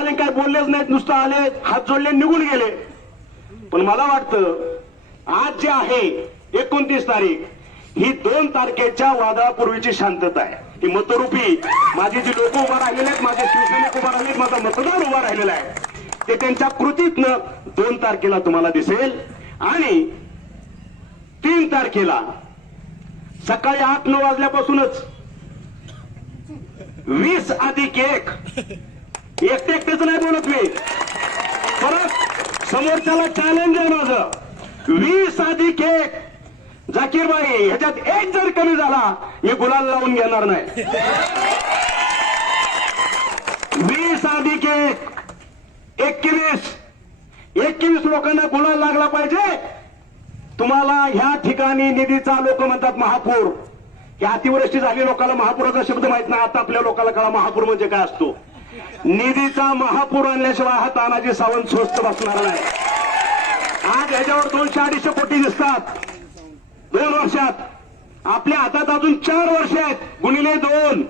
आले काय बोललेच नाहीत, नुसतं आले हात जोडले निघून गेले. पण मला वाटतं आज जे आहे 29 तारीख ही 2 तारखेच्या वादळापूर्वीची शांतता आहे. ही मतरूपी माझी जी लोक उभा राहिलेले आहेत, माझे शिवसैनिक उभा राहिलेत, माझा मतदार उभा राहिलेला आहे, ते त्यांच्या कृतीतनं 2 तारखेला तुम्हाला दिसेल. आणि 3 तारखेला सकाळी 8-9 वाजल्यापासूनच 20 अधिक 1 एकटेच नाही बोलत मी, परत समोरच्याला चॅलेंज आहे माझं. 20 अधिक 1 जाकीरबाई ह्याच्यात 1 जर कमी झाला मी गुलाल लावून घेणार नाही. 20 अधिक 1 21 लोकांना गुलाल लागला पाहिजे. तुम्हाला ह्या ठिकाणी निधीचा लोक म्हणतात महापूर, या अतिवृष्टी झाली लोकांना महापुराचा शब्द माहित नाही. आता आपल्या लोकांना कळा महापूर म्हणजे काय असतो. निधीचा महापूर आणल्याशिवाय हा तानाजी सावंत स्वस्त बसणार नाही. आज ह्याच्यावर 200-250 कोटी दिसतात 2 वर्षात. आपल्या हातात अजून 4 वर्ष आहेत, गुणिले 2.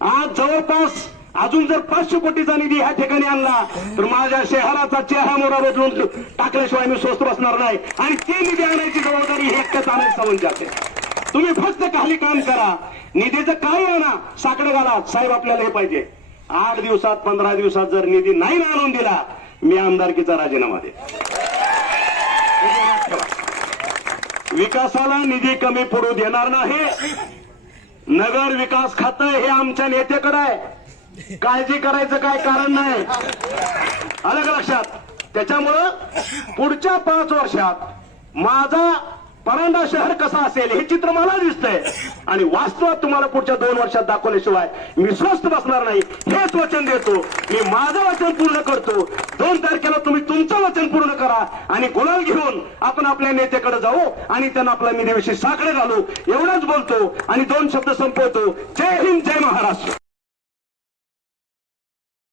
आज जवळपास अजून जर 500 कोटीचा निधी ह्या ठिकाणी आणला तर माझ्या शहराचा चेहरा मोरा बदलून टाकल्याशिवाय मी स्वस्त बसणार नाही. आणि ती निधी आणायची जबाबदारी हे एकच तानाजी सावंत असेल. तुम्ही फक्त खाली काम करा, निधीचं काही आणा, साकडं घाला. साहेब आपल्याला हे पाहिजे. 8 दिवसात 15 दिवसात जर निधी नाही आणून दिला मी आमदारकीचा राजीनामा दे. विकासाला निधी कमी पडू देणार नाही. नगर विकास खातं हे आमच्या नेत्याकडे आहे, काळजी करायचं काय कारण नाही. आलं का लक्षात? त्याच्यामुळं पुढच्या 5 वर्षात माझा परांडा शहर कसा असेल हे चित्र मला दिसतंय. आणि वास्तवात तुम्हाला पुढच्या 2 वर्षात दाखवल्याशिवाय मी स्वस्थ बसणार नाही हेच वचन देतो. मी माझं वचन पूर्ण करतो. 2 तारखेला तुम्ही तुमचं वचन पूर्ण करा आणि गुलाल घेऊन आपण आपल्या नेत्याकडे जाऊ आणि त्यांना आपल्या निधीविषयी साकडे घालू. एवढंच बोलतो आणि 2 शब्द संपवतो. जय हिंद, जय महाराष्ट्र.